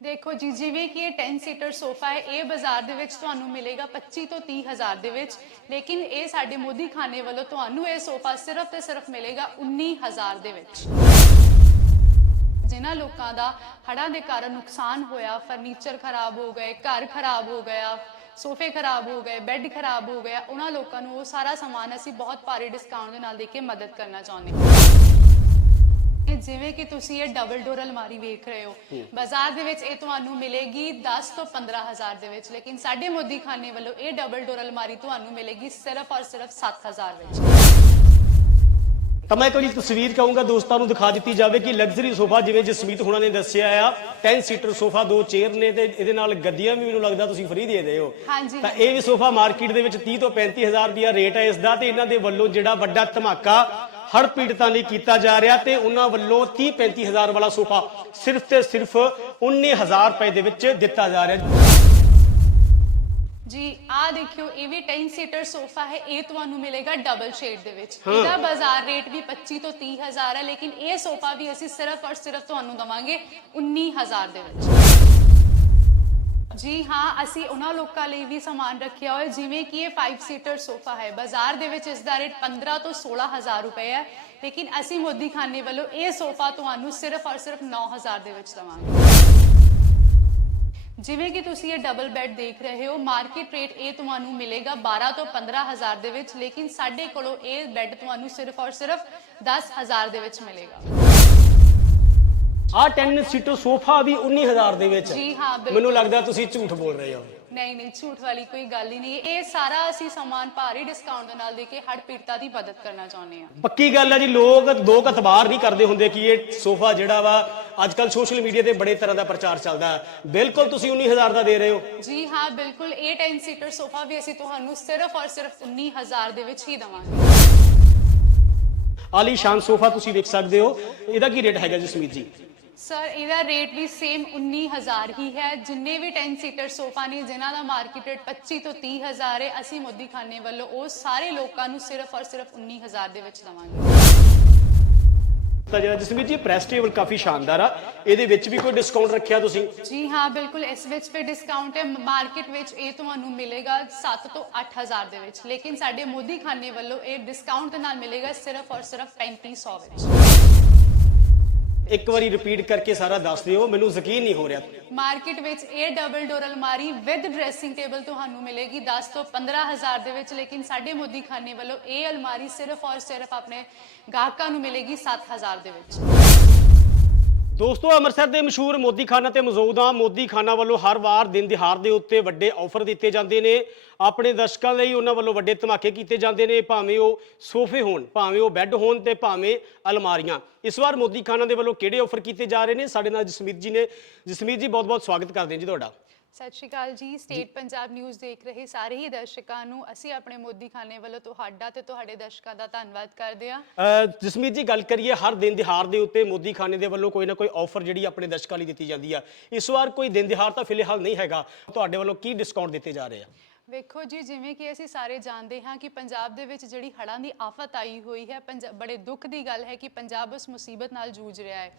ਦੇਖੋ ਜੀ, ਜਿਵੇਂ ਕਿ ਇਹ 10 ਸੀਟਰ ਸੋਫਾ ਹੈ, ਇਹ ਬਾਜ਼ਾਰ ਦੇ ਵਿੱਚ ਤੁਹਾਨੂੰ ਮਿਲੇਗਾ 25 ਤੋਂ 30 ਹਜ਼ਾਰ ਦੇ ਵਿੱਚ। ਲੇਕਿਨ ਇਹ ਸਾਡੇ ਮੋਦੀ ਖਾਨੇ ਵੱਲੋਂ ਤੁਹਾਨੂੰ ਇਹ ਸੋਫਾ ਸਿਰਫ ਤੇ ਸਿਰਫ ਮਿਲੇਗਾ 19 ਹਜ਼ਾਰ ਦੇ ਵਿੱਚ। ਜਿਨ੍ਹਾਂ ਲੋਕਾਂ ਦਾ ਹੜ੍ਹਾਂ ਦੇ ਕਾਰਨ ਨੁਕਸਾਨ ਹੋਇਆ ਫਰਨੀਚਰ ਖਰਾਬ ਹੋ ਗਏ, ਘਰ ਖਰਾਬ ਹੋ ਗਿਆ, ਸੋਫੇ ਖਰਾਬ ਹੋ ਗਏ ਬੈੱਡ ਖਰਾਬ ਹੋ ਗਿਆ, ਉਹਨਾਂ ਲੋਕਾਂ ਨੂੰ ਉਹ ਸਾਰਾ ਸਮਾਨ ਅਸੀਂ ਬਹੁਤ ਭਾਰੀ ਡਿਸਕਾਊਂਟ ਦੇ ਨਾਲ ਦੇ ਕੇ ਮਦਦ ਕਰਨਾ ਚਾਹੁੰਦੇ ਹਾਂ। ਇਹ ਜਿਵੇਂ ਕਿ ਤੁਸੀਂ ਇਹ ਡਬਲ ਡੋਰ ਅਲਮਾਰੀ ਵੇਖ ਰਹੇ ਹੋ ਬਾਜ਼ਾਰ ਦੇ ਵਿੱਚ ਇਹ ਤੁਹਾਨੂੰ ਮਿਲੇਗੀ 10 ਤੋਂ 15000 ਦੇ ਵਿੱਚ ਲੇਕਿਨ ਸਾਡੇ ਮੋਦੀ ਖਾਨੇ ਵੱਲੋਂ ਇਹ ਡਬਲ ਡੋਰ ਅਲਮਾਰੀ ਤੁਹਾਨੂੰ ਮਿਲੇਗੀ ਸਿਰਫ ਔਰ ਸਿਰਫ 7000 ਵਿੱਚ। ਤਾਂ ਮੈਂ ਵਾਰੀ ਤਸਵੀਰ ਕਹੂੰਗਾ ਦੋਸਤਾਂ ਨੂੰ ਦਿਖਾ ਦਿੱਤੀ ਜਾਵੇ ਕਿ ਲਗਜ਼ਰੀ ਸੋਫਾ ਜਿਵੇਂ ਜਸਮੀਤ ਹੁਣਾਂ ਨੇ ਦੱਸਿਆ ਆ 10 ਸੀਟਰ ਸੋਫਾ ਦੋ ਚੇਅਰ ਨੇ ਤੇ ਇਹਦੇ ਨਾਲ ਗੱਦੀਆਂ ਵੀ ਮੈਨੂੰ ਲੱਗਦਾ ਤੁਸੀਂ ਫ੍ਰੀ ਦੇ ਰਹੇ ਹੋ। ਤਾਂ ਇਹ ਵੀ ਸੋਫਾ ਮਾਰਕੀਟ ਦੇ ਵਿੱਚ 30 ਤੋਂ 35000 ਰੁਪਿਆ ਰੇਟ ਹੈ ਇਸ ਦਾ ਤੇ ਇਹਨਾਂ ਦੇ ਵੱਲੋਂ ਜਿਹੜਾ ਵੱਡਾ ਧਮਾਕਾ ਹੜ ਪੀੜਤਾਂ ਲਈ ਕੀਤਾ ਜਾ ਰਿਹਾ ਤੇ ਉਹਨਾਂ ਵੱਲੋਂ 30 35000 ਵਾਲਾ ਸੋਫਾ ਸਿਰਫ ਤੇ ਸਿਰਫ 19000 ਰੁਪਏ ਦੇ ਵਿੱਚ ਦਿੱਤਾ ਜਾ ਰਿਹਾ ਜੀ ਆ ਦੇਖਿਓ ਇਹ ਵੀ 10 ਸੀਟਰ ਸੋਫਾ ਹੈ ਇਹ ਤੁਹਾਨੂੰ ਮਿਲੇਗਾ ਡਬਲ ਸ਼ੇਡ ਦੇ ਵਿੱਚ। ਇਹਦਾ ਬਾਜ਼ਾਰ ਰੇਟ ਵੀ 25 ਤੋਂ 30 ਹਜ਼ਾਰ ਹੈ ਲੇਕਿਨ ਇਹ ਸੋਫਾ ਵੀ ਅਸੀਂ ਸਿਰਫ ਔਰ ਸਿਰਫ ਤੁਹਾਨੂੰ ਦਵਾਂਗੇ 19 ਹਜ਼ਾਰ ਦੇ ਵਿੱਚ। ਜੀ ਹਾਂ, ਅਸੀਂ ਉਹਨਾਂ ਲੋਕਾਂ ਲਈ ਵੀ ਸਮਾਨ ਰੱਖਿਆ ਹੋਇਆ ਜਿਵੇਂ ਕਿ ਇਹ 5 ਸੀਟਰ ਸੋਫਾ ਹੈ। ਬਾਜ਼ਾਰ ਦੇ ਵਿੱਚ ਇਸ ਦਾ ਰੇਟ 15 ਤੋਂ 16000 ਰੁਪਏ ਹੈ। ਲੇਕਿਨ ਅਸੀਂ ਮੋਦੀ ਖਾਨੇ ਵੱਲੋਂ ਇਹ ਸੋਫਾ ਤੁਹਾਨੂੰ ਸਿਰਫ ਔਰ ਸਿਰਫ 9000 ਦੇ ਵਿੱਚ ਦਵਾਂਗੇ। ਜਿਵੇਂ ਕਿ ਤੁਸੀਂ ਇਹ ਡਬਲ ਬੈੱਡ ਦੇਖ ਰਹੇ ਹੋ ਮਾਰਕੀਟ ਰੇਟ ਇਹ ਤੁਹਾਨੂੰ ਮਿਲੇਗਾ 12 ਤੋਂ 15000 ਦੇ ਵਿੱਚ, ਲੇਕਿਨ ਸਾਡੇ ਕੋਲੋਂ ਇਹ ਬੈੱਡ ਤੁਹਾਨੂੰ ਸਿਰਫ ਔਰ ਸਿਰਫ 10000 ਦੇ ਵਿੱਚ ਮਿਲੇਗਾ। ਆਹ 10 ਸੀਟਰ ਸੋਫਾ ਵੀ 19000 ਦੇ ਵਿੱਚ। ਜੀ ਹਾਂ, ਬਿਲਕੁਲ। ਮੈਨੂੰ ਲੱਗਦਾ ਤੁਸੀਂ ਝੂਠ ਬੋਲ ਰਹੇ ਹੋ। ਨਹੀਂ ਨਹੀਂ ਝੂਠ ਵਾਲੀ ਕੋਈ ਗੱਲ ਹੀ ਨਹੀਂ। ਇਹ ਸਾਰਾ ਅਸੀਂ ਸਮਾਨ ਭਾਰੀ ਡਿਸਕਾਊਂਟ ਦੇ ਨਾਲ ਦੇ ਕੇ ਹੜ ਪੀੜਤਾ ਦੀ ਮਦਦ ਕਰਨਾ ਚਾਹੁੰਦੇ ਹਾਂ। ਪੱਕੀ ਗੱਲ ਹੈ ਜੀ ਲੋਕ ਦੋ ਕਤਬਾਰ ਨਹੀਂ ਕਰਦੇ ਹੁੰਦੇ ਕਿ ਇਹ ਸੋਫਾ ਜਿਹੜਾ ਵਾ ਅੱਜ ਕੱਲ ਸੋਸ਼ਲ ਮੀਡੀਆ ਤੇ ਬੜੇ ਤਰ੍ਹਾਂ ਦਾ ਪ੍ਰਚਾਰ ਚੱਲਦਾ ਹੈ। ਬਿਲਕੁਲ ਤੁਸੀਂ 19000 ਦਾ ਦੇ ਰਹੇ ਹੋ। ਜੀ ਹਾਂ ਬਿਲਕੁਲ। ਇਹ 10 ਸੀਟਰ ਸੋਫਾ ਵੀ ਅਸੀਂ ਤੁਹਾਨੂੰ ਸਿਰਫ ਔਰ ਸਿਰਫ 19000 ਦੇ ਵਿੱਚ ਹੀ ਦਵਾਂਗੇ। ਆਲੀਸ਼ਾਨ ਸੋਫਾ ਤੁਸੀਂ ਵੇਖ ਸਕਦੇ ਹੋ। ਇਹਦਾ ਕੀ ਰੇਟ ਹੈਗਾ ਜੀ ਸੁਮੀਤ ਜੀ? ਸਰ ਇਹਦਾ ਰੇਟ ਵੀ ਸੇਮ 19000 ਹੀ ਹੈ। ਜਿੰਨੇ ਵੀ 10 ਸੀਟਰ ਸੋਫਾ ਨੇ ਜਿਨ੍ਹਾਂ ਦਾ ਮਾਰਕੀਟ ਰੇਟ 25 ਤੋਂ 30000 ਹੈ ਅਸੀਂ ਮੋਦੀ ਖਾਨੇ ਵੱਲੋਂ ਉਹ ਸਾਰੇ ਲੋਕਾਂ ਨੂੰ ਸਿਰਫ ਔਰ ਸਿਰਫ 19000 ਦੇ ਵਿੱਚ ਦਵਾਂਗੇ। ਤਾਂ ਜਿਹੜਾ ਜਸਮੀਤ ਜੀ ਪ੍ਰੈਸ ਟੇਬਲ ਕਾਫੀ ਸ਼ਾਨਦਾਰ ਆ। ਇਹਦੇ ਵਿੱਚ ਵੀ ਕੋਈ ਡਿਸਕਾਊਂਟ ਰੱਖਿਆ ਤੁਸੀਂ? ਜੀ ਹਾਂ ਬਿਲਕੁਲ। ਇਸ ਵਿੱਚ ਵੀ ਡਿਸਕਾਊਂਟ ਹੈ। ਮਾਰਕੀਟ ਵਿੱਚ ਇਹ ਤੁਹਾਨੂੰ ਮਿਲੇਗਾ 7 ਤੋਂ 8000 ਦੇ ਵਿੱਚ। ਲੇਕਿਨ ਸਾਡੇ ਮੋਦੀ ਖਾਨੇ ਵੱਲੋਂ ਇਹ ਡਿਸਕਾਊਂਟ ਦੇ ਨਾਲ ਮਿਲੇਗਾ ਸਿਰਫ ਔਰ ਸਿਰਫ 3500 ਵਿੱਚ। ਇੱਕ ਵਾਰੀ ਰਿਪੀਟ ਕਰਕੇ ਸਾਰਾ ਦੱਸ ਦਿਓ, ਮੈਨੂੰ ਯਕੀਨ ਨਹੀਂ ਹੋ ਰਿਹਾ। ਮਾਰਕੀਟ ਵਿੱਚ ਇਹ ਡਬਲ ਡੋਰ ਅਲਮਾਰੀ ਵਿਦ ਡਰੈਸਿੰਗ ਟੇਬਲ ਤੁਹਾਨੂੰ ਮਿਲੇਗੀ। 10 ਤੋਂ 15000 ਦੇ ਵਿੱਚ, ਲੇਕਿਨ ਸਾਡੇ ਮੋਦੀ ਖਾਨੇ ਵੱਲੋਂ ਇਹ ਅਲਮਾਰੀ ਸਿਰਫ ਔਰ ਸਿਰਫ ਆਪਣੇ ਗਾਹਕਾਂ ਨੂੰ ਮਿਲੇਗੀ 7000 ਦੇ ਵਿੱਚ। ਦੋਸਤੋ, ਅੰਮ੍ਰਿਤਸਰ ਦੇ ਮਸ਼ਹੂਰ ਮੋਦੀ ਖਾਨਾ ਤੇ ਮੌਜੂਦ ਹਾਂ। ਮੋਦੀ ਖਾਨਾ ਵੱਲੋਂ ਹਰ ਵਾਰ ਦਿਨ ਦਿਹਾੜ ਦੇ ਉੱਤੇ ਵੱਡੇ ਆਫਰ ਦਿੱਤੇ ਜਾਂਦੇ ਨੇ। ਆਪਣੇ ਦਰਸ਼ਕਾਂ ਲਈ ਉਹਨਾਂ ਵੱਲੋਂ ਵੱਡੇ ਧਮਾਕੇ ਕੀਤੇ ਜਾਂਦੇ ਨੇ, ਭਾਵੇਂ ਉਹ ਸੋਫੇ ਹੋਣ, ਭਾਵੇਂ ਉਹ ਬੈੱਡ ਹੋਣ ਤੇ ਭਾਵੇਂ ਅਲਮਾਰੀਆਂ। ਇਸ ਵਾਰ ਮੋਦੀ ਖਾਨਾ ਦੇ ਵੱਲੋਂ ਕਿਹੜੇ ਆਫਰ ਕੀਤੇ ਜਾ ਰਹੇ ਨੇ? ਸਾਡੇ ਨਾਲ ਜਸਮੀਤ ਜੀ ਨੇ। ਜਸਮੀਤ ਜੀ ਬਹੁਤ ਬਹੁਤ ਸਵਾਗਤ ਕਰਦੇ ਹਾਂ ਜੀ ਤੁਹਾਡਾ। ਸਤਿ ਸ਼੍ਰੀ ਅਕਾਲ ਜੀ। ਸਟੇਟ ਪੰਜਾਬ ਨਿਊਜ਼ ਦੇਖ ਰਹੇ ਸਾਰੇ ਹੀ ਦਰਸ਼ਕਾਂ ਨੂੰ। ਅਸੀਂ ਆਪਣੇ ਮੋਦੀ ਖਾਨੇ ਵੱਲੋਂ ਤੁਹਾਡਾ ਤੇ ਤੁਹਾਡੇ ਦਰਸ਼ਕਾਂ ਦਾ ਧੰਨਵਾਦ ਕਰਦੇ ਅ, ਜਸਮੀਤ ਜੀ ਗੱਲ ਕਰੀਏ ਹਰ ਦਿਨ ਦਿਹਾੜ ਦੇ ਉੱਤੇ ਮੋਦੀ ਖਾਨੇ ਦੇ ਵੱਲੋਂ ਕੋਈ ਨਾ ਕੋਈ ਆਫਰ ਜਿਹੜੀ ਆਪਣੇ ਦਰਸ਼ਕਾਂ ਲਈ ਦਿੱਤੀ ਜਾਂਦੀ ਆ। ਇਸ ਵਾਰ ਕੋਈ ਦਿਨ ਦਿਹਾੜ ਤਾਂ ਫਿਲਹਾਲ ਨਹੀਂ ਹੈਗਾ। ਤੁਹਾਡੇ ਵੱਲੋਂ ਕੀ ਡਿਸਕਾਊਂਟ ਦਿੱਤੇ ਜਾ ਰਹੇ ਆ? ਵੇਖੋ ਜੀ ਜਿਵੇਂ ਕਿ ਅਸੀਂ ਸਾਰੇ ਜਾਣਦੇ ਹਾਂ ਕਿ ਪੰਜਾਬ ਦੇ ਵਿੱਚ ਜਿਹੜੀ ਹੜ੍ਹਾਂ ਦੀ ਆਫਤ ਆਈ ਹੋਈ ਹੈ ਬੜੇ ਦੁੱਖ ਦੀ ਗੱਲ ਹੈ ਕਿ ਪੰਜਾਬ ਉਸ ਮੁਸੀਬਤ ਨਾਲ ਜੂਝ ਰਿਹਾ ਹੈ।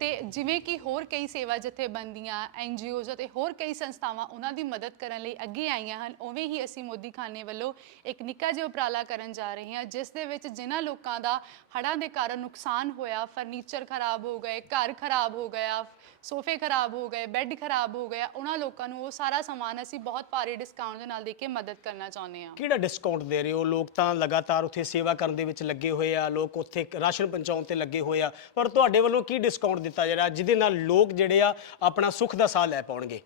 ਤੇ ਜਿਵੇਂ ਕਿ ਹੋਰ ਕਈ ਸੇਵਾ ਜਥੇਬੰਦੀਆਂ ਐਨਜੀਓਜ਼ ਅਤੇ ਹੋਰ ਕਈ ਸੰਸਥਾਵਾਂ ਉਹਨਾਂ ਦੀ ਮਦਦ ਕਰਨ ਲਈ ਅੱਗੇ ਆਈਆਂ ਹਨ, ਉਵੇਂ ਹੀ ਅਸੀਂ ਮੋਦੀ ਖਾਨੇ ਵੱਲੋਂ ਇੱਕ ਨਿੱਕਾ ਜਿਹਾ ਉਪਰਾਲਾ ਕਰਨ ਜਾ ਰਹੇ ਹਾਂ, ਜਿਸ ਦੇ ਵਿੱਚ ਜਿਨ੍ਹਾਂ ਲੋਕਾਂ ਦਾ ਹੜ੍ਹਾਂ ਦੇ ਕਾਰਨ ਨੁਕਸਾਨ ਹੋਇਆ, ਫਰਨੀਚਰ ਖਰਾਬ ਹੋ ਗਏ, ਘਰ ਖਰਾਬ ਹੋ ਗਿਆ ਸੋਫੇ ਖਰਾਬ ਹੋ ਗਏ ਬੈੱਡ ਖਰਾਬ ਹੋ ਗਿਆ ਉਹਨਾਂ ਲੋਕਾਂ ਨੂੰ ਉਹ ਸਾਰਾ ਸਮਾਨ ਅਸੀਂ ਬਹੁਤ ਭਾਰੀ ਡਿਸਕਾਊਂਟ ਦੇ ਨਾਲ ਦੇ ਕੇ ਮਦਦ ਕਰਨਾ ਚਾਹੁੰਦੇ ਹਾਂ। ਕਿਹੜਾ ਡਿਸਕਾਊਂਟ ਦੇ ਰਹੇ ਹੋ? ਲੋਕ ਤਾਂ ਲਗਾਤਾਰ ਉੱਥੇ ਸੇਵਾ ਕਰਨ ਦੇ ਵਿੱਚ ਲੱਗੇ ਹੋਏ ਆ, ਲੋਕ ਉੱਥੇ ਰਾਸ਼ਨ ਪਹੁੰਚਾਉਣ ਤੇ ਲੱਗੇ ਹੋਏ ਆ, ਪਰ ਤੁਹਾਡੇ ਵੱਲੋਂ ਕੀ ਡਿਸਕਾਊਂਟ ਦਿੱਤਾ ਜਾ ਰਿਹਾ, ਜਿਹਦੇ ਨਾਲ ਲੋਕ ਜਿਹੜੇ ਆ ਆਪਣਾ ਸੁੱਖ ਦਾ ਸਾਹ ਲੈ ਪਾਉਣਗੇ?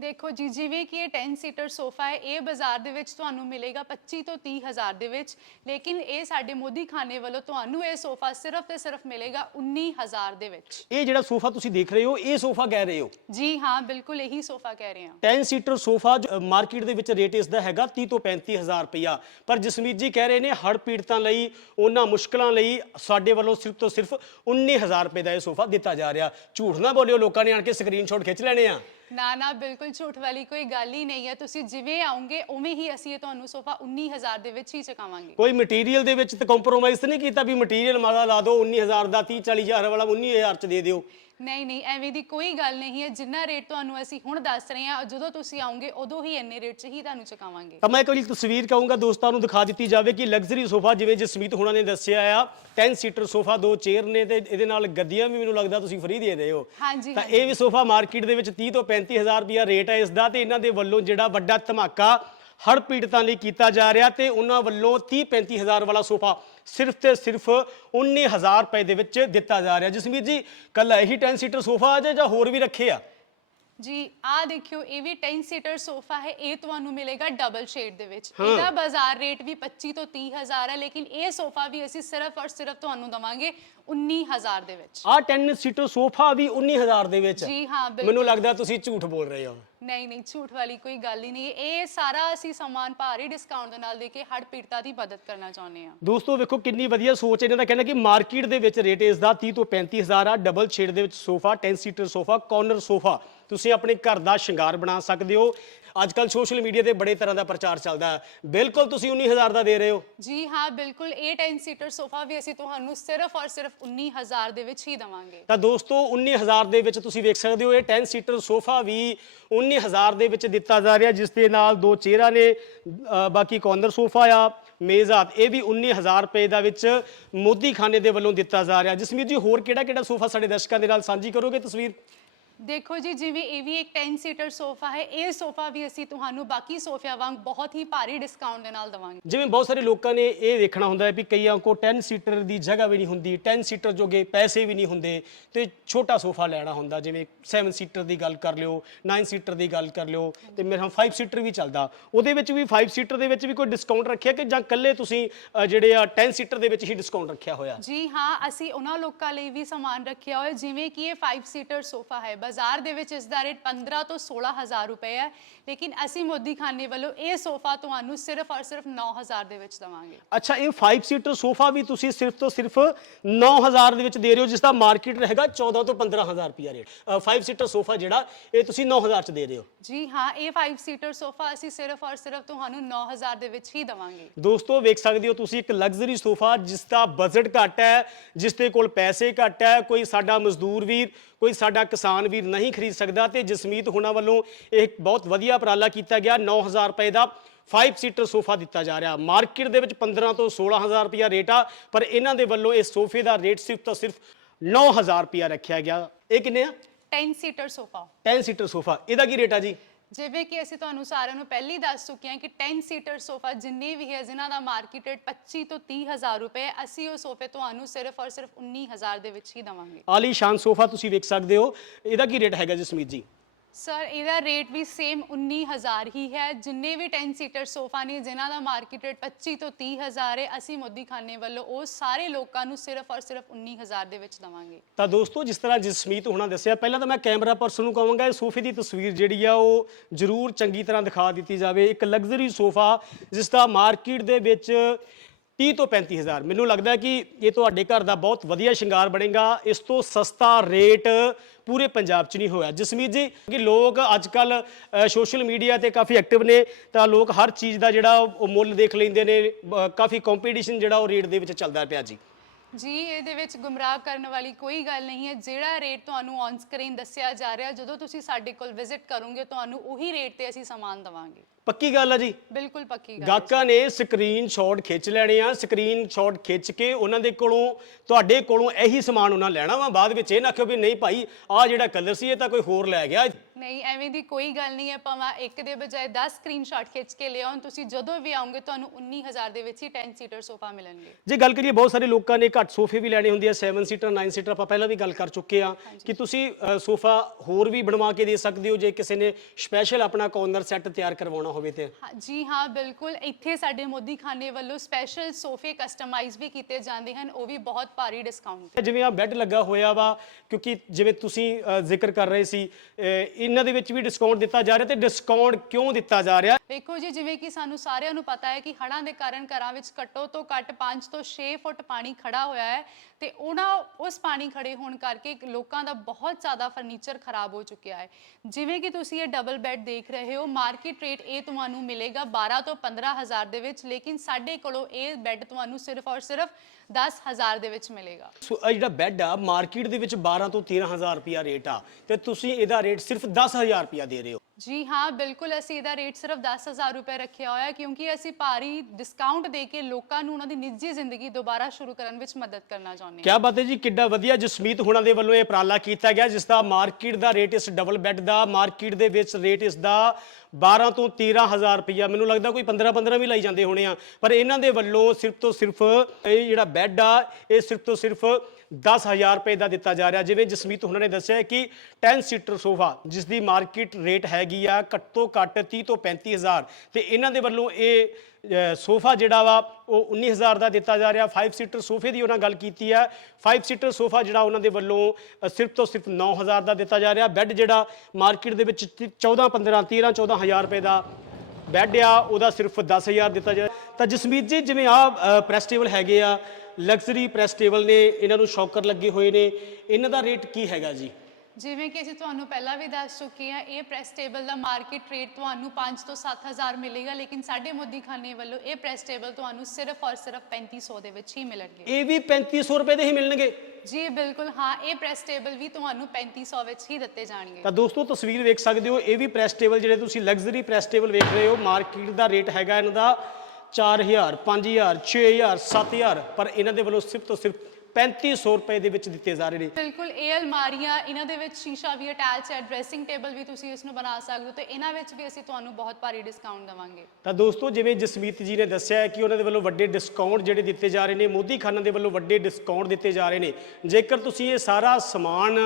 ਦੇਖੋ ਜੀ ਜਿਵੇਂ ਕਿ ਇਹ 10 ਸੀਟਰ ਸੋਫਾ ਹੈ ਇਹ ਬਾਜ਼ਾਰ ਦੇ ਵਿੱਚ ਤੁਹਾਨੂੰ ਮਿਲੇਗਾ 25 ਤੋਂ 30 ਹਜ਼ਾਰ ਦੇ ਵਿੱਚ ਲੇਕਿਨ ਇਹ ਸਾਡੇ ਮੋਦੀ ਖਾਨੇ ਵੱਲੋਂ ਤੁਹਾਨੂੰ ਇਹ ਸੋਫਾ ਸਿਰਫ ਤੇ ਸਿਰਫ ਮਿਲੇਗਾ 19 ਹਜ਼ਾਰ ਦੇ ਵਿੱਚ। ਇਹ ਜਿਹੜਾ ਸੋਫਾ ਤੁਸੀਂ ਦੇਖ ਰਹੇ ਹੋ ਇਹ ਸੋਫਾ ਕਹਿ ਰਹੇ ਹੋ? ਜੀ ਹਾਂ ਬਿਲਕੁਲ ਇਹੀ ਸੋਫਾ ਕਹਿ ਰਹੇ ਹਾਂ। 10 ਸੀਟਰ ਸੋਫਾ ਮਾਰਕੀਟ ਦੇ ਵਿੱਚ ਰੇਟ ਇਸ ਦਾ ਹੈਗਾ 30 ਤੋਂ 35000 ਰੁਪਇਆ। ਪਰ ਜਸਮੀਤ ਜੀ ਕਹਿ ਰਹੇ ਨੇ ਹੜ ਪੀੜਤਾਂ ਲਈ ਉਹਨਾਂ ਮੁਸ਼ਕਲਾਂ ਲਈ ਸਾਡੇ ਵੱਲੋਂ ਸਿਰਫ ਤੋਂ ਸਿਰਫ 19000 ਰੁਪਏ ਦਾ ਇਹ ਸੋਫਾ ਦਿੱਤਾ ਜਾ ਰਿਹਾ। ਝੂਠ ਨਾ ਬੋਲਿਓ ਲੋਕਾਂ ਨੇ ਆਣ ਕੇ ਸਕਰੀਨਸ਼ਾਟ ਖਿੱਚ ਲੈਣੇ ਆ। ਨਾ ਨਾ, ਬਿਲਕੁਲ ਝੂਠ ਵਾਲੀ ਕੋਈ ਗੱਲ ਹੀ ਨਹੀਂ ਹੈ। ਤੁਸੀਂ ਜਿਵੇਂ ਆਉਂਗੇ, ਉਵੇਂ ਹੀ ਅਸੀਂ ਇਹ ਤੁਹਾਨੂੰ ਸੋਫਾ 19000 ਦੇ ਵਿੱਚ ਹੀ ਚਕਾਵਾਂਗੇ। ਕੋਈ ਮਟੀਰੀਅਲ ਦੇ ਵਿੱਚ ਤੇ ਕੰਪਰੋਮਾਈਜ਼ ਨਹੀਂ ਕੀਤਾ ਵੀ ਮਟੀਰੀਅਲ ਮਾੜਾ ਲਾ ਦਿਓ 19000 ਦਾ 30 40000 ਵਾਲਾ 19000 ਚ ਦੇ ਦਿਓ। ਨਹੀਂ ਨਹੀਂ ਐਵੇਂ ਦੀ ਕੋਈ ਗੱਲ ਨਹੀਂ ਹੈ। ਜਿੰਨਾ ਰੇਟ ਤੁਹਾਨੂੰ ਅਸੀਂ ਹੁਣ ਦੱਸ ਰਹੇ ਹਾਂ ਜਦੋਂ ਤੁਸੀਂ ਆਓਗੇ ਉਦੋਂ ਹੀ ਇੰਨੇ ਰੇਟ 'ਚ ਹੀ ਤੁਹਾਨੂੰ ਚੁਕਾਵਾਂਗੇ। ਤਾਂ ਮੈਂ ਇੱਕ ਵਾਰੀ ਤਸਵੀਰ ਕਹੂੰਗਾ ਦੋਸਤਾਂ ਨੂੰ ਦਿਖਾ ਦਿੱਤੀ ਜਾਵੇ ਕਿ ਲਗਜ਼ਰੀ ਸੋਫਾ ਜਿਵੇਂ ਜਸਮੀਤ ਹੁਣਾਂ ਨੇ ਦੱਸਿਆ ਆ 10 ਸੀਟਰ ਸੋਫਾ ਦੋ ਚੇਅਰ ਨੇ ਤੇ ਇਹਦੇ ਨਾਲ ਗੱਦੀਆਂ ਵੀ ਮੈਨੂੰ ਲੱਗਦਾ ਤੁਸੀਂ ਫ੍ਰੀ ਦੇ ਰਹੇ ਹੋ। ਹਾਂਜੀ ਤਾਂ ਇਹ ਵੀ ਸੋਫਾ ਮਾਰਕੀਟ ਦੇ ਵਿੱਚ 30 ਤੋਂ 35000 ਰੁਪਿਆ ਰੇਟ ਹੈ ਇਸ ਦਾ ਤੇ ਇਹਨਾਂ ਦੇ ਵੱਲੋਂ ਜਿਹੜਾ ਵੱਡਾ ਧਮਾਕਾ ਹੜ ਪੀੜਤਾਂ ਲਈ ਕੀਤਾ ਜਾ ਰਿਹਾ ਤੇ ਉਹਨਾਂ ਵੱਲੋਂ 30 35000 ਵਾਲਾ ਸੋਫਾ ਸਿਰਫ ਤੇ ਸਿਰਫ 19000 ਰੁਪਏ ਦੇ ਵਿੱਚ ਦਿੱਤਾ ਜਾ ਰਿਹਾ। ਜਸਮੀਤ ਜੀ ਕੱਲਾ ਇਹੀ 10 ਸੀਟਰ ਸੋਫਾ ਆ ਜਾਂ ਜਾਂ ਹੋਰ ਵੀ ਰੱਖੇ ਆ? ਜੀ ਆ ਦੇਖਿਓ ਇਹ ਵੀ 10 ਸੀਟਰ ਸੋਫਾ ਹੈ ਇਹ ਤੁਹਾਨੂੰ ਮਿਲੇਗਾ ਡਬਲ ਸ਼ੇਡ ਦੇ ਵਿੱਚ ਹਾਂ। ਇਹਦਾ ਬਾਜ਼ਾਰ ਰੇਟ ਵੀ 25 ਤੋਂ 30 ਹਜ਼ਾਰ ਹੈ ਲੇਕਿਨ ਇਹ ਸੋਫਾ ਵੀ ਅਸੀਂ ਸਿਰਫ ਔਰ ਸਿਰਫ ਤੁਹਾਨੂੰ ਦਵਾਂਗੇ 19000 ਦੇ ਵਿੱਚ ਆ 10 ਸੀਟਰ ਸੋਫਾ ਵੀ 19000 ਦੇ ਵਿੱਚ ਹੈ। ਜੀ ਹਾਂ ਬਿਲਕੁਲ ਮੈਨੂੰ ਲੱਗਦਾ ਤੁਸੀਂ ਝੂਠ ਬੋਲ ਰਹੇ ਹੋ ਨਹੀਂ ਨਹੀਂ ਝੂਠ ਵਾਲੀ ਕੋਈ ਗੱਲ ਹੀ ਨਹੀਂ ਹੈ। ਇਹ ਸਾਰਾ ਅਸੀਂ ਸਮਾਨ ਭਾਰੀ ਡਿਸਕਾਊਂਟ ਦੇ ਨਾਲ ਦੇ ਕੇ ਹੜ ਪੀੜਤਾ ਦੀ ਮਦਦ ਕਰਨਾ ਚਾਹੁੰਦੇ ਹਾਂ ਦੋਸਤੋ ਵੇਖੋ ਕਿੰਨੀ ਵਧੀਆ ਸੋਚ ਇਹਨਾਂ ਦਾ ਕਹਿਣਾ ਕਿ ਮਾਰਕੀਟ ਦੇ ਵਿੱਚ ਰੇਟ ਇਸ ਦਾ 30 ਤੋਂ 35000 ਆ ਡਬਲ ਸ਼ੇਡ ਦੇ ਵਿੱਚ sofa 10 seater sofa corner sofa ਤੁਸੀਂ ਆਪਣੇ ਘਰ ਦਾ ਸ਼ਿੰਗਾਰ ਬਣਾ ਸਕਦੇ ਹੋ। ਅੱਜ ਕੱਲ ਸੋਸ਼ਲ ਮੀਡੀਆ ਤੇ ਬੜੇ ਤਰ੍ਹਾਂ ਦਾ ਪ੍ਰਚਾਰ ਚੱਲਦਾ ਹੈ। ਬਿਲਕੁਲ ਤੁਸੀਂ 19000 ਦਾ ਦੇ ਰਹੇ ਹੋ। ਜੀ ਹਾਂ ਬਿਲਕੁਲ। ਇਹ 10 ਸੀਟਰ ਸੋਫਾ ਵੀ ਅਸੀਂ ਤੁਹਾਨੂੰ ਸਿਰਫ ਔਰ ਸਿਰਫ 19000 ਦੇ ਵਿੱਚ ਹੀ ਦਵਾਂਗੇ। ਤਾਂ ਦੋਸਤੋ 19000 ਦੇ ਵਿੱਚ ਤੁਸੀਂ ਵੇਖ ਸਕਦੇ ਹੋ ਇਹ 10 ਸੀਟਰ ਸੋਫਾ ਵੀ 19000 ਦੇ ਵਿੱਚ ਦਿੱਤਾ ਜਾ ਰਿਹਾ ਜਿਸ ਦੇ ਨਾਲ ਦੋ ਚੇਅਰਾਂ ਨੇ ਅ, ਬਾਕੀ ਕਾਰਨਰ ਸੋਫਾ ਆ ਮੇਜ਼ਾਤ ਇਹ ਵੀ 19000 ਰੁਪਏ ਦਾ ਵਿੱਚ ਮੋਦੀ ਖਾਨੇ ਦੇ ਵੱਲੋਂ ਦਿੱਤਾ ਜਾ ਰਿਹਾ। ਜਸਮੀਤ ਜੀ ਹੋਰ ਕਿਹੜਾ ਕਿਹੜਾ ਸੋਫਾ ਸਾਡੇ ਦਰਸ਼ਕਾਂ ਦੇ ਨਾਲ ਸਾਂਝੀ ਕਰੋਗੇ ਤਸਵੀਰ? ਦੇਖੋ ਜੀ ਜਿਵੇਂ ਇਹ ਵੀ ਇੱਕ 10 ਸੀਟਰ ਸੋਫਾ ਹੈ ਇਹ ਸੋਫਾ ਵੀ ਅਸੀਂ ਤੁਹਾਨੂੰ ਬਾਕੀ ਸੋਫਿਆਂ ਵਾਂਗ ਬਹੁਤ ਹੀ ਭਾਰੀ ਡਿਸਕਾਊਂਟ ਦੇ ਨਾਲ ਦਵਾਂਗੇ। ਜਿਵੇਂ ਬਹੁਤ ਸਾਰੇ ਲੋਕਾਂ ਨੇ ਇਹ ਦੇਖਣਾ ਹੁੰਦਾ ਹੈ ਵੀ ਕਈਆਂ ਕੋ 10 ਸੀਟਰ ਦੀ ਜਗ੍ਹਾ ਵੀ ਨਹੀਂ ਹੁੰਦੀ 10 ਸੀਟਰ ਜੋਗੇ ਪੈਸੇ ਵੀ ਨਹੀਂ ਹੁੰਦੇ ਤੇ ਛੋਟਾ ਸੋਫਾ ਲੈਣਾ ਹੁੰਦਾ ਜਿਵੇਂ 7 ਸੀਟਰ ਦੀ ਗੱਲ ਕਰ ਲਿਓ 9 ਸੀਟਰ ਦੀ ਗੱਲ ਕਰ ਲਿਓ ਤੇ ਮੇਰੇ ਹਾਂ 5 ਸੀਟਰ ਵੀ ਚੱਲਦਾ। ਉਹਦੇ ਵਿੱਚ ਵੀ 5 ਸੀਟਰ ਦੇ ਵਿੱਚ ਵੀ ਕੋਈ ਡਿਸਕਾਊਂਟ ਰੱਖਿਆ ਕਿ ਜਾਂ ਕੱਲੇ ਤੁਸੀਂ ਅ, ਜਿਹੜੇ ਆ 10 ਸੀਟਰ ਦੇ ਵਿੱਚ ਹੀ ਡਿਸਕਾਊਂਟ ਰੱਖਿਆ ਹੋਇਆ? ਜੀ ਹਾਂ ਅਸੀਂ ਉਹਨਾਂ ਲੋਕਾਂ ਲਈ ਵੀ ਸਮਾਨ ਰੱਖਿਆ ਹੋਇਆ ਜਿਵੇਂ ਕਿ ਇਹ 5 ਸੀਟਰ ਸੋਫਾ ਹੈ ਬਾਜ਼ਾਰ ਦੇ ਵਿੱਚ ਇਸ ਦਾ ਰੇਟ 15 ਤੋਂ 16000 ਰੁਪਏ ਹੈ। ਲੇਕਿਨ ਅਸੀਂ ਮੋਦੀ ਖਾਨੇ ਵੱਲੋਂ ਇਹ ਸੋਫਾ ਤੁਹਾਨੂੰ ਸਿਰਫ ਔਰ ਸਿਰਫ 9000 ਦੇ ਵਿੱਚ ਦਵਾਂਗੇ। ਅੱਛਾ ਇਹ 5 ਸੀਟਰ ਸੋਫਾ ਵੀ ਤੁਸੀਂ ਸਿਰਫ ਤੋਂ ਸਿਰਫ 9000 ਦੇ ਵਿੱਚ ਦੇ ਰਹੇ ਹੋ ਜਿਸ ਦਾ ਮਾਰਕੀਟ ਰਹੇਗਾ 14 ਤੋਂ 15000 ਰੁਪਿਆ ਰੇਟ। 5 ਸੀਟਰ ਸੋਫਾ ਜਿਹੜਾ ਇਹ ਤੁਸੀਂ 9000 ਚ ਦੇ ਰਹੇ ਹੋ। ਜੀ ਹਾਂ ਇਹ 5 ਸੀਟਰ ਸੋਫਾ ਅਸੀਂ ਸਿਰਫ ਔਰ ਸਿਰਫ ਤੁਹਾਨੂੰ 9000 ਦੇ ਵਿੱਚ ਹੀ ਦਵਾਂਗੇ। ਦੋਸਤੋ ਵੇਖ ਸਕਦੇ ਹੋ ਤੁਸੀਂ ਇੱਕ ਲਗਜ਼ਰੀ ਸੋਫਾ ਜਿਸ ਦਾ ਬਜਟ ਘੱਟ ਹੈ ਜਿਸ ਦੇ ਕੋਲ ਪੈਸੇ ਘੱਟ ਹੈ ਕੋਈ ਸਾਡਾ ਮਜ਼ਦੂਰ ਵੀਰ ਕੋਈ ਸਾਡਾ ਕਿਸਾਨ ਵੀਰ ਨਹੀਂ ਖਰੀਦ ਸਕਦਾ ਤੇ ਜਸਮੀਤ ਹੁਣਾਂ ਵੱਲੋਂ ਇਹ ਬਹੁਤ ਵਧੀਆ ਉਪਰਾਲਾ ਕੀਤਾ ਗਿਆ। 9000 ਰੁਪਏ ਦਾ 5 ਸੀਟਰ ਸੋਫਾ ਦਿੱਤਾ ਜਾ ਰਿਹਾ। ਮਾਰਕੀਟ ਦੇ ਵਿੱਚ 15 ਤੋਂ 16000 ਰੁਪਇਆ ਰੇਟ ਆ ਪਰ ਇਹਨਾਂ ਦੇ ਵੱਲੋਂ ਇਸ ਸੋਫੇ ਦਾ ਰੇਟ ਸਿਰਫ ਤੋਂ ਸਿਰਫ 9000 ਰੁਪਇਆ ਰੱਖਿਆ ਗਿਆ। ਇਹ ਕਿੰਨੇ ਆ? 10 ਸੀਟਰ ਸੋਫਾ 10 ਸੀਟਰ ਸੋਫਾ ਇਹਦਾ ਕੀ ਰੇਟ ਆ ਜੀ? ਜਿਵੇਂ ਕਿ ਅਸੀਂ ਤੁਹਾਨੂੰ ਸਾਰਿਆਂ ਨੂੰ ਪਹਿਲੀ ਦੱਸ ਚੁੱਕੇ ਹਾਂ ਕਿ 10 ਸੀਟਰ ਸੋਫਾ ਜਿੰਨੇ ਵੀ ਹੈ, ਜਿਨ੍ਹਾਂ ਦਾ ਮਾਰਕੀਟ ਰੇਟ 25 ਤੋਂ 30 ਹਜ਼ਾਰ ਰੁਪਏ, ਅਸੀਂ ਉਹ ਸੋਫੇ ਤੁਹਾਨੂੰ ਸਿਰਫ ਔਰ ਸਿਰਫ 19 ਹਜ਼ਾਰ ਦੇ ਵਿੱਚ ਹੀ ਦਵਾਂਗੇ। ਆਲੀਸ਼ਾਨ ਸੋਫਾ ਤੁਸੀਂ ਵੇਖ ਸਕਦੇ ਹੋ। ਇਹਦਾ ਕੀ ਰੇਟ ਹੈਗਾ ਜਸਮੀਤ ਜੀ? ਸਰ ਇਹਦਾ ਰੇਟ ਵੀ ਸੇਮ 19000 ਹੀ ਹੈ। ਜਿੰਨੇ ਵੀ 10 ਸੀਟਰ ਸੋਫਾ ਨੇ, ਜਿਨ੍ਹਾਂ ਦਾ ਮਾਰਕੀਟ ਰੇਟ 25 ਤੋਂ 30 ਹਜ਼ਾਰ ਹੈ, ਅਸੀਂ ਮੋਦੀ ਖਾਨੇ ਵੱਲੋਂ ਉਹ ਸਾਰੇ ਲੋਕਾਂ ਨੂੰ ਸਿਰਫ ਔਰ ਸਿਰਫ 19000 ਦੇ ਵਿੱਚ ਦਵਾਂਗੇ। ਤਾਂ ਦੋਸਤੋ, ਜਿਸ ਤਰ੍ਹਾਂ ਜਸਮੀਤ ਹੁਣਾਂ ਦੱਸਿਆ, ਪਹਿਲਾਂ ਤਾਂ ਮੈਂ ਕੈਮਰਾ ਪਰਸਨ ਨੂੰ ਕਹਾਂਗਾ, ਇਹ ਸੋਫੇ ਦੀ ਤਸਵੀਰ ਜਿਹੜੀ ਆ, ਉਹ ਜ਼ਰੂਰ ਚੰਗੀ ਤਰ੍ਹਾਂ ਦਿਖਾ ਦਿੱਤੀ ਜਾਵੇ। ਇੱਕ ਲਗਜ਼ਰੀ ਸੋਫਾ ਜਿਸ ਦਾ ਮਾਰਕੀਟ ਦੇ ਵਿੱਚ 30 ਤੋਂ 35000 ਮੈਨੂੰ ਲੱਗਦਾ ਕਿ ਇਹ ਤੁਹਾਡੇ ਘਰ ਦਾ ਬਹੁਤ ਵਧੀਆ ਸ਼ਿੰਗਾਰ ਬਣੇਗਾ। ਇਸ ਤੋਂ ਸਸਤਾ ਰੇਟ ਪੂਰੇ ਪੰਜਾਬ 'ਚ ਨਹੀਂ ਹੋਇਆ। ਜਸਮੀਤ ਜੀ, ਕਿ ਲੋਕ ਅੱਜ ਕੱਲ ਸੋਸ਼ਲ ਮੀਡੀਆ ਤੇ ਕਾਫੀ ਐਕਟਿਵ ਨੇ, ਤਾਂ ਲੋਕ ਹਰ ਚੀਜ਼ ਦਾ ਜਿਹੜਾ ਉਹ ਮੁੱਲ ਦੇਖ ਲੈਂਦੇ ਨੇ ਕਾਫੀ ਕੰਪੀਟੀਸ਼ਨ ਜਿਹੜਾ ਉਹ ਰੇਟ ਦੇ ਵਿੱਚ ਚੱਲਦਾ ਪਿਆ ਜੀ। ਜੀ, ਇਹਦੇ ਵਿੱਚ ਗੁੰਮਰਾਹ ਕਰਨ ਵਾਲੀ ਕੋਈ ਗੱਲ ਨਹੀਂ ਹੈ। ਜਿਹੜਾ ਰੇਟ ਤੁਹਾਨੂੰ ਔਨ ਸਕਰੀਨ ਦੱਸਿਆ ਜਾ ਰਿਹਾ, ਜਦੋਂ ਤੁਸੀਂ ਸਾਡੇ ਕੋਲ ਵਿਜ਼ਿਟ ਕਰੋਗੇ, ਤੁਹਾਨੂੰ ਉਹੀ ਰੇਟ ਤੇ ਅਸੀਂ ਸਮਾਨ ਦਵਾਂਗੇ। ਪੱਕੀ ਗੱਲ ਆ ਜੀ? ਬਿਲਕੁਲ ਪੱਕੀ ਗੱਲ। ਗਾਹਕਾਂ ਨੇ ਸਕਰੀਨ ਸ਼ਾਟ ਖਿੱਚ ਲੈਣੇ ਆ। ਸਕਰੀਨ ਸ਼ਾਟ ਖਿੱਚ ਕੇ ਉਹਨਾਂ ਦੇ ਕੋਲੋਂ ਤੁਹਾਡੇ ਕੋਲੋਂ ਇਹੀ ਸਮਾਨ ਉਹਨਾਂ ਲੈਣਾ ਵਾ। ਬਾਅਦ ਵਿੱਚ ਇਹ ਨਾ ਆਖਿਓ ਵੀ ਨਹੀਂ ਭਾਈ ਆਹ ਜਿਹੜਾ ਕਲਰ ਸੀ ਇਹ ਤਾਂ ਕੋਈ ਹੋਰ ਲੈ ਗਿਆ। ਨਹੀਂ ਐਵੇਂ ਦੀ ਕੋਈ ਗੱਲ ਨਹੀਂ ਹੈ। ਭਾਵੇਂ ਇੱਕ ਦੇ ਬਜਾਏ 10 ਸਕਰੀਨਸ਼ਾਟ ਖਿੱਚ ਕੇ ਲਿਆਉਣ ਤੁਸੀਂ ਜਦੋਂ ਵੀ ਆਓਗੇ ਤੁਹਾਨੂੰ 19000 ਦੇ ਵਿੱਚ ਹੀ 10 ਸੀਟਰ ਸੋਫਾ ਮਿਲਣਗੇ। ਜੇ ਗੱਲ ਕਰੀਏ ਬਹੁਤ ਸਾਰੇ ਲੋਕਾਂ ਨੇ ਘੱਟ ਸੋਫੇ ਵੀ ਲੈਣੇ ਹੁੰਦੇ ਆ 7 ਸੀਟਰ 9 ਸੀਟਰ ਆਪਾਂ ਪਹਿਲਾਂ ਵੀ ਗੱਲ ਕਰ ਚੁੱਕੇ ਆ ਕਿ ਤੁਸੀਂ ਸੋਫਾ ਹੋਰ ਵੀ ਬਣਵਾ ਕੇ ਦੇ ਸਕਦੇ ਹੋ ਜੇ ਕਿਸੇ ਨੇ ਸਪੈਸ਼ਲ ਆਪਣਾ ਕਾਰਨਰ ਸੈੱਟ ਤਿਆਰ ਕਰਵਾਉਣਾ ਹੋਵੇ ਤੇ। ਜੀ ਹਾਂ ਬਿਲਕੁਲ। ਇੱਥੇ ਸਾਡੇ ਮੋਦੀ ਖਾਨੇ ਵੱਲੋਂ ਸਪੈਸ਼ਲ ਸੋਫੇ ਕਸਟਮਾਈਜ਼ ਵੀ ਕੀਤੇ ਜਾਂਦੇ ਹਨ ਉਹ ਵੀ ਬਹੁਤ ਭਾਰੀ ਡਿਸਕਾਊਂਟ ਜਿਵੇਂ ਆ ਬੈੱਡ ਲੱਗਾ ਹੋਇਆ ਵਾ ਕਿਉਂਕਿ ਜਿਵੇਂ ਤੁਸੀਂ ਜ਼ਿਕਰ ਕਰ ਰਹੇ ਸੀ ਇਹਨਾਂ ਦੇ ਵਿੱਚ ਵੀ ਡਿਸਕਾਊਂਟ ਦਿੱਤਾ ਜਾ ਰਿਹਾ ਤੇ ਡਿਸਕਾਊਂਟ ਕਿਉਂ ਦਿੱਤਾ ਜਾ ਰਿਹਾ? ਵੇਖੋ ਜੀ ਜਿਵੇਂ ਕਿ ਸਾਨੂੰ ਸਾਰਿਆਂ ਨੂੰ ਪਤਾ ਹੈ ਕਿ ਹੜ੍ਹਾਂ ਦੇ ਕਾਰਨ ਘਰਾਂ ਵਿੱਚ ਘੱਟੋ ਤੋਂ ਘੱਟ 5 ਤੋਂ 6 ਫੁੱਟ ਪਾਣੀ ਖੜਾ ਹੋਇਆ ਹੈ ਤੇ ਉਹਨਾਂ ਉਸ ਪਾਣੀ ਖੜੇ ਹੋਣ ਕਰਕੇ ਲੋਕਾਂ ਦਾ ਬਹੁਤ ਜ਼ਿਆਦਾ ਫਰਨੀਚਰ ਖਰਾਬ ਹੋ ਚੁੱਕਿਆ ਹੈ। ਜਿਵੇਂ ਕਿ ਤੁਸੀਂ ਇਹ ਡਬਲ ਬੈੱਡ ਦੇਖ ਰਹੇ ਹੋ ਮਾਰਕੀਟ ਰੇਟ ਇਹ ਤੁਹਾਨੂੰ ਮਿਲੇਗਾ 12 ਤੋਂ 15000 ਦੇ ਵਿੱਚ ਲੇਕਿਨ ਸਾਡੇ ਕੋਲੋਂ ਇਹ ਬੈੱਡ ਤੁਹਾਨੂੰ ਸਿਰਫ ਔਰ ਸਿਰਫ 10000 ਦੇ ਵਿੱਚ ਮਿਲੇਗਾ। ਸੋ ਇਹ ਜਿਹੜਾ ਬੈੱਡ ਆ ਮਾਰਕੀਟ ਦੇ ਵਿੱਚ 12 ਤੋਂ 13000 ਰੁਪਿਆ ਰੇਟ ਆ ਤੇ ਤੁਸੀਂ ਇਹਦਾ ਰੇਟ ਸਿਰਫ 10000 ਰੁਪਿਆ ਦੇ ਰਹੇ ਹੋ। ਜੀ ਹਾਂ ਬਿਲਕੁਲ ਅਸੀਂ ਇਹਦਾ ਰੇਟ ਸਿਰਫ 10000 ਰੁਪਏ ਰੱਖਿਆ ਹੋਇਆ ਹੈ ਕਿਉਂਕਿ ਅਸੀਂ ਭਾਰੀ ਡਿਸਕਾਊਂਟ ਦੇ ਕੇ ਲੋਕਾਂ ਨੂੰ ਉਹਨਾਂ ਦੀ ਨਿੱਜੀ ਜ਼ਿੰਦਗੀ ਦੁਬਾਰਾ ਸ਼ੁਰੂ ਕਰਨ ਵਿੱਚ ਮਦਦ ਕਰਨਾ ਚਾਹੁੰਦੇ ਹਾਂ। ਕਿਆ ਬਾਤ ਹੈ ਜੀ ਕਿੱਡਾ ਵਧੀਆ ਜਸਮੀਤ ਹੁਣਾਂ ਦੇ ਵੱਲੋਂ ਇਹ ਉਪਰਾਲਾ ਕੀਤਾ ਗਿਆ ਜਿਸ ਦਾ ਮਾਰਕੀਟ ਦਾ ਰੇਟ ਇਸ ਡਬਲ ਬੈੱਡ ਦਾ ਮਾਰਕੀਟ ਦੇ ਵਿੱਚ ਰੇਟ ਇਸ ਦਾ 12 ਤੋਂ 13000 ਰੁਪਇਆ। ਮੈਨੂੰ ਲੱਗਦਾ ਕੋਈ 15 15 ਵੀ ਲਾਈ ਜਾਂਦੇ ਹੋਣੇ ਆ। ਪਰ ਇਹਨਾਂ ਦੇ ਵੱਲੋਂ ਸਿਰਫ ਤੋਂ ਸਿਰਫ ਇਹ ਜਿਹੜਾ ਬੈੱਡ ਆ ਇਹ ਸਿਰਫ ਤੋਂ ਸਿਰਫ 10000 ਰੁਪਏ ਦਾ ਦਿੱਤਾ ਜਾ ਰਿਹਾ। ਜਿਵੇਂ ਜਸਮੀਤ ਹੁਣਾਂ ਨੇ ਦੱਸਿਆ ਕਿ 10 ਸੀਟਰ ਸੋਫਾ ਜਿਸ ਦੀ ਮਾਰਕੀਟ ਰੇਟ ਹੈਗੀ ਆ ਘੱਟੋ ਘੱਟ 30 ਤੋਂ 35000 ਤੇ ਇਹਨਾਂ ਦੇ ਵੱਲੋਂ ਇਹ ਸੋਫਾ ਜਿਹੜਾ ਵਾ, ਉਹ 19000 ਦਾ ਦਿੱਤਾ ਜਾ ਰਿਹਾ। 5 ਸੀਟਰ ਸੋਫੇ ਦੀ ਉਹਨਾਂ ਗੱਲ ਕੀਤੀ ਹੈ। 5 ਸੀਟਰ ਸੋਫਾ ਜਿਹੜਾ ਉਹਨਾਂ ਦੇ ਵੱਲੋਂ ਸਿਰਫ ਤੋਂ ਸਿਰਫ 9000 ਦਾ ਦਿੱਤਾ ਜਾ ਰਿਹਾ। ਬੈੱਡ ਜਿਹੜਾ ਮਾਰਕੀਟ ਦੇ ਵਿੱਚ 14 15 13 14000 ਰੁਪਏ ਦਾ ਬੈੱਡ ਆ, ਉਹਦਾ ਸਿਰਫ 10000 ਦਿੱਤਾ ਜਾ ਤਾਂ ਜਸਮੀਤ ਜੀ, ਜਿਵੇਂ ਆ ਪ੍ਰੈਸ ਟੇਬਲ ਹੈਗੇ ਆ ਲਗਜ਼ਰੀ ਪ੍ਰੈਸ ਟੇਬਲ ਨੇ, ਇਹਨਾਂ ਨੂੰ ਸ਼ੌਕਰ ਲੱਗੇ ਹੋਏ ਨੇ। ਇਹਨਾਂ ਦਾ ਰੇਟ ਕੀ ਹੈਗਾ ਜੀ? ਜਿਵੇਂ ਕਿ ਅਸੀਂ ਤੁਹਾਨੂੰ ਪਹਿਲਾਂ ਵੀ ਦੱਸ ਚੁੱਕੇ ਹਾਂ ਇਹ ਪ੍ਰੈਸ ਟੇਬਲ ਦਾ ਮਾਰਕੀਟ ਰੇਟ ਤੁਹਾਨੂੰ 5 ਤੋਂ 7000 ਮਿਲੇਗਾ ਲੇਕਿਨ ਸਾਡੇ ਮੋਦੀ ਖਾਨੇ ਵੱਲੋਂ ਇਹ ਪ੍ਰੈਸ ਟੇਬਲ ਤੁਹਾਨੂੰ ਸਿਰਫ ਔਰ ਸਿਰਫ 3500 ਦੇ ਵਿੱਚ ਹੀ ਮਿਲਣਗੇ। ਇਹ ਵੀ 3500 ਰੁਪਏ ਦੇ ਹੀ ਮਿਲਣਗੇ। ਜੀ ਬਿਲਕੁਲ ਹਾਂ ਇਹ ਪ੍ਰੈਸ ਟੇਬਲ ਵੀ ਤੁਹਾਨੂੰ 3500 ਵਿੱਚ ਹੀ ਦਿੱਤੇ ਜਾਣਗੇ। ਤਾਂ ਦੋਸਤੋ ਤਸਵੀਰ ਵੇਖ ਸਕਦੇ ਹੋ ਇਹ ਵੀ ਪ੍ਰੈਸ ਟੇਬਲ ਜਿਹੜੇ ਤੁਸੀਂ ਲਗਜ਼ਰੀ ਪ੍ਰੈਸ ਟੇਬਲ ਵੇਖ ਰਹੇ ਹੋ ਮਾਰਕੀਟ ਦਾ ਰੇਟ ਹੈਗਾ ਇਹਨਾਂ ਦਾ 4000 5000 6000 7000 ਪਰ ਇਹਨਾਂ ਦੇ ਵੱਲੋਂ ਸਿਰਫ ਤੋਂ ਸਿਰਫ 3500 ਰੁਪਏ ਦੇ ਵਿੱਚ ਦਿੱਤੇ ਜਾ ਰਹੇ ਨੇ। ਬਿਲਕੁਲ ਇਹ ਅਲਮਾਰੀਆਂ ਇਹਨਾਂ ਦੇ ਵਿੱਚ ਸ਼ੀਸ਼ਾ ਵੀ ਅਟੈਚ ਹੈ ਡਰੈਸਿੰਗ ਟੇਬਲ ਵੀ ਤੁਸੀਂ ਇਸ ਨੂੰ ਬਣਾ ਸਕਦੇ ਹੋ ਤੇ ਇਹਨਾਂ ਵਿੱਚ ਵੀ ਅਸੀਂ ਤੁਹਾਨੂੰ ਬਹੁਤ ਭਾਰੀ ਡਿਸਕਾਊਂਟ ਦੇਵਾਂਗੇ। ਤਾਂ ਦੋਸਤੋ ਜਿਵੇਂ ਜਸਮੀਤ ਜੀ ਨੇ ਦੱਸਿਆ ਹੈ ਕਿ ਉਹਨਾਂ ਦੇ ਵੱਲੋਂ ਵੱਡੇ ਡਿਸਕਾਊਂਟ ਜਿਹੜੇ ਦਿੱਤੇ ਜਾ ਰਹੇ ਨੇ ਮੋਦੀ ਖਾਨਾ ਦੇ ਵੱਲੋਂ ਵੱਡੇ ਡਿਸਕਾਊਂਟ ਦਿੱਤੇ ਜਾ ਰਹੇ ਨੇ। ਜੇਕਰ ਤੁਸੀਂ ਇਹ ਸਾਰਾ ਸਮਾਨ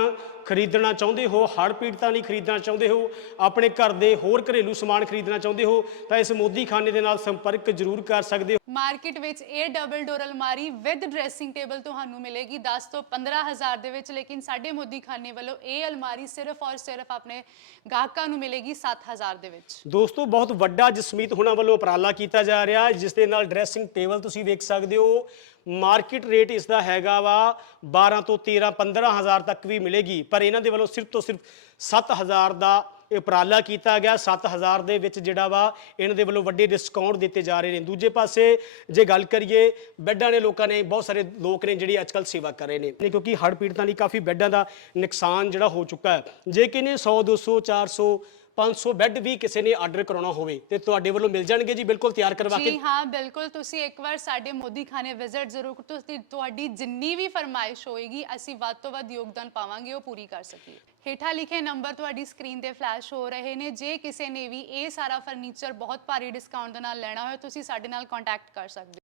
ਖਰੀਦਣਾ ਚਾਹੁੰਦੇ ਹੋ ਹੜ ਪੀੜਤਾਂ ਲਈ ਖਰੀਦਣਾ ਚਾਹੁੰਦੇ ਹੋ ਆਪਣੇ ਘਰ ਦੇ ਹੋਰ ਘਰੇਲੂ ਸਮਾਨ ਖਰੀਦਣਾ ਚਾਹੁੰਦੇ ਹੋ ਤਾਂ ਇਸ ਮੋਦੀ ਖਾਨੇ ਦੇ ਨਾਲ ਸੰਪਰਕ ਜ਼ਰੂਰ ਕਰ ਸਕਦੇ ਹੋ। ਮਾਰਕੀਟ ਵਿੱਚ ਇਹ ਡਬਲ ਡੋਰ ਅਲਮਾਰੀ ਵਿਦ ਡਰੈਸਿੰਗ ਟੇਬਲ ਤੁਹਾਨੂੰ ਮਿਲੇਗੀ। 10 ਤੋਂ 15000 ਦੇ ਵਿੱਚ ਲੇਕਿਨ ਸਾਡੇ ਮੋਦੀ ਖਾਨੇ ਵੱਲੋਂ ਇਹ ਅਲਮਾਰੀ ਸਿਰਫ ਔਰ ਸਿਰਫ ਆਪਣੇ ਗਾਹਕਾਂ ਨੂੰ ਮਿਲੇਗੀ 7000 ਦੇ ਵਿੱਚ। ਦੋਸਤੋ ਬਹੁਤ ਵੱਡਾ ਜਸਮੀਤ ਹੁਣਾਂ ਵੱਲੋਂ ਉਪਰਾਲਾ ਕੀਤਾ ਜਾ ਰਿਹਾ ਜਿਸ ਦੇ ਨਾਲ ਡਰੈਸਿੰਗ ਟੇਬਲ ਤੁਸੀਂ ਵੇਖ ਸਕਦੇ ਹੋ। ਮਾਰਕੀਟ ਰੇਟ ਇਸ ਦਾ ਹੈਗਾ ਵਾ 12 ਤੋਂ 13 15000 ਤੱਕ ਵੀ ਮਿਲੇਗੀ। ਪਰ ਇਹਨਾਂ ਦੇ ਵੱਲੋਂ ਸਿਰਫ ਤੋਂ ਸਿਰਫ 7000 ਦਾ ਇਹ ਉਪਰਾਲਾ ਕੀਤਾ ਗਿਆ। 7000 ਦੇ ਵਿੱਚ ਜਿਹੜਾ ਵਾ ਇਹਨਾਂ ਦੇ ਵੱਲੋਂ ਵੱਡੇ ਡਿਸਕਾਊਂਟ ਦਿੱਤੇ ਜਾ ਰਹੇ ਨੇ। ਦੂਜੇ ਪਾਸੇ ਜੇ ਗੱਲ ਕਰੀਏ, ਬੈੱਡਾਂ ਨੇ ਲੋਕਾਂ ਨੇ, ਬਹੁਤ ਸਾਰੇ ਲੋਕ ਨੇ ਜਿਹੜੀ ਅੱਜਕੱਲ ਸੇਵਾ ਕਰ ਰਹੇ ਨੇ। ਕਿਉਂਕਿ ਹੜ੍ਹ ਪੀੜਤਾਂ ਲਈ ਕਾਫੀ ਬੈੱਡਾਂ ਦਾ ਨੁਕਸਾਨ ਜਿਹੜਾ ਹੋ ਚੁੱਕਾ ਹੈ। ਜੇ ਕਿ ਨੇ 100 200 400 500 ਬੈੱਡ ਵੀ ਕਿਸੇ ਨੇ ਆਰਡਰ ਕਰਾਉਣਾ ਹੋਵੇ ਤੇ ਤੁਹਾਡੇ ਵੱਲੋਂ ਮਿਲ ਜਾਣਗੇ ਜੀ? ਬਿਲਕੁਲ ਤਿਆਰ ਕਰਵਾ ਕੇ। ਜੀ ਹਾਂ, ਬਿਲਕੁਲ। ਤੁਸੀਂ ਇੱਕ ਵਾਰ ਸਾਡੇ ਮੋਦੀ ਖਾਨੇ ਵਿਜ਼ਿਟ ਜ਼ਰੂਰ ਤੁਸੀਂ ਤੁਹਾਡੀ ਜਿੰਨੀ ਵੀ ਫਰਮਾਇਸ਼ ਹੋਏਗੀ, ਅਸੀਂ ਵੱਧ ਤੋਂ ਵੱਧ ਯੋਗਦਾਨ ਪਾਵਾਂਗੇ, ਉਹ ਪੂਰੀ ਕਰ ਸਕੀਏ। ਹੇਠਾਂ ਲਿਖੇ ਨੰਬਰ ਤੁਹਾਡੀ ਸਕਰੀਨ ਤੇ ਫਲੈਸ਼ ਹੋ ਰਹੇ ਨੇ। ਜੇ ਕਿਸੇ ਨੇ ਵੀ ਇਹ ਸਾਰਾ ਫਰਨੀਚਰ ਬਹੁਤ ਭਾਰੀ ਡਿਸਕਾਊਂਟ ਦੇ ਨਾਲ ਲੈਣਾ ਹੋਵੇ ਤੁਸੀਂ ਸਾਡੇ ਨਾਲ ਕੰਟੈਕਟ ਕਰ ਸਕਦੇ ਹੋ।